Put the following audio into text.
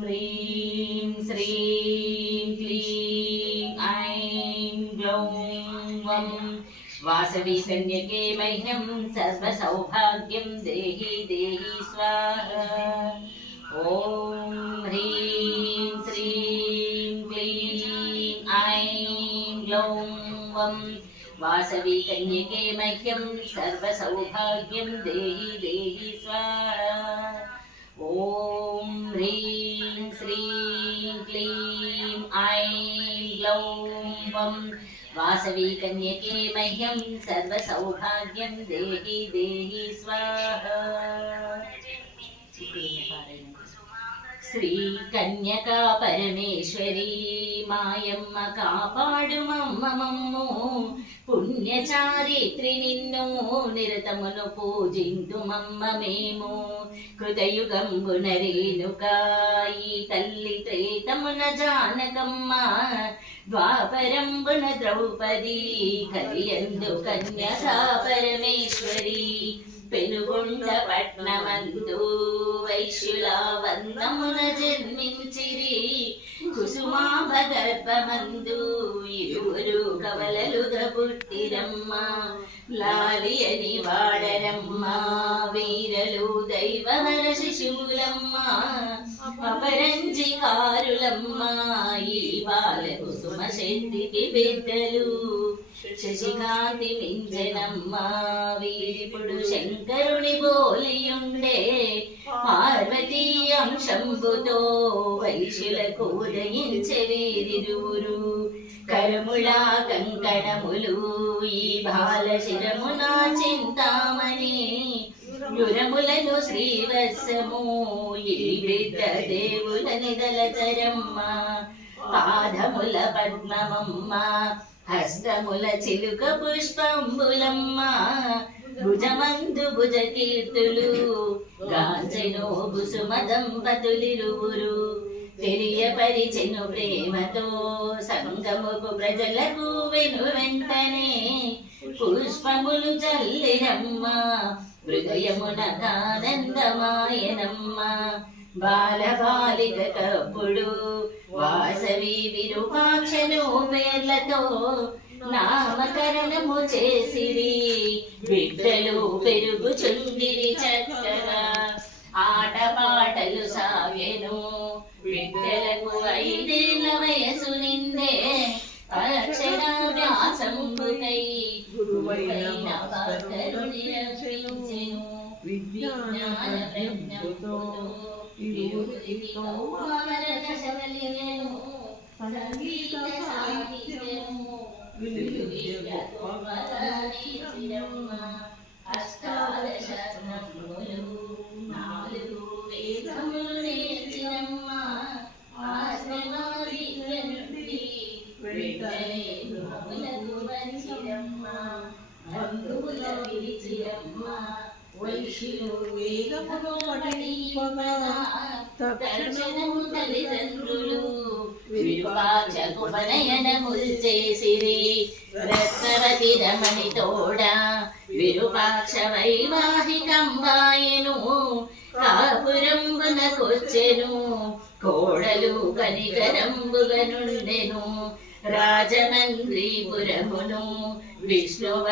ह्रीं श्रीं क्लीं ऐं ग्लौं वं वासवी कन्यके मह्यं सर्वसौभाग्यं देहि देहि स्वाहा। ॐ ह्रीं श्रीं क्लीं ऐं ग्लौं वं वासवी कन्यके मह्यं सर्वसौभाग्यं देहि देहि स्वाहा। ॐ ह्रीं श्रीं क्लीं ऐं ग्लौं वं वासवी कन्यके मह्यं सर्वसौभाग्यं देहि देहि स्वाहा। श्री कन्यका परमेश्वरी मायम्म कापाडुमम्ममम्मो पुण्यचारित्रि निन्नु निरतमुनु पूजिंतुमम्म मेमो कृतयुगंबुन रेणुका ई तल्ली त्रेतमुन जानकम्म द्वापरंबुन द्रौपदी कलियंदु कन्यका परमेश्वरी పెనుగొండ పట్నమందు వైశ్యులావందమున జన్మించిరి కుసుమాభ గర్భమందు ఇరువురు కవలలుగా పుట్టిరమ్మ లాలి అని వాడరమ్మ వీరలు దైవవర శిశువులమ్మ అపరంజికారులమ్మ ఈ బాల కుసుమ శక్తికి బిడ్డలు శశికాంతి మింజనమ్మ వీరిపుడు శంకరుని బోలియుండే పార్వతీ అంశంబుతో వైశ్యులకు ఉదయించే వీరిరువురు కరముల కంకణములు ఈ బాల శిరమున చింతామణి యురములను శ్రీవత్సము ఈ బిడ్డ దేవులని దళచరమ్మ పాదముల పద్మమమ్మ హస్తముల చిలుక పుష్పంబులమ్మ భుజమందు భుజ కీర్తులు గాంచెను కుసుమ దంపతులిరువురు తెలియపరిచెను ప్రేమతో సంగముకు ప్రజలకు వెను వెంటనే పుష్పములు చల్లిరమ్మ హృదయమున ఆనందమాయనమ్మ బాలబాలిక కప్పుడు వాసవి విరూపాక్షను పేర్లతో నామకరణము చేసిరి బిడ్డలు పెరుగుచుండిరి చక్కగా ఆటపాటలు సాగెను బిడ్డలకు 5 ఏళ్ల వయసు నిండే అక్షరాభ్యాసంబుకై గురువైన భాస్కరుని రక్షించెను విజ్ఞాన ప్రజ్ఞతో సంగీత సాహిత్యము అష్టాదశాస్త్రములు 4 వేదములు నేర్చినమ్మ ఆశ్రమాదిక నుండి వెంటనే గృహములకు వచ్చిరమ్మ బంధువుల పిలిచిరమ్మ వైశ్యులు వేదమును పఠింపగా తక్షణము తల్లిదండ్రులు విరూపాక్షకు ఉపనయనములు చేసిరి రత్నవతి రమణి తోడ విరూపాక్ష వైవాహికంబాయెను కాపురంబునకొచ్చెను కోడలు కనికరంబుగా నుండెను రాజమండ్రిపురమును విష్ణువ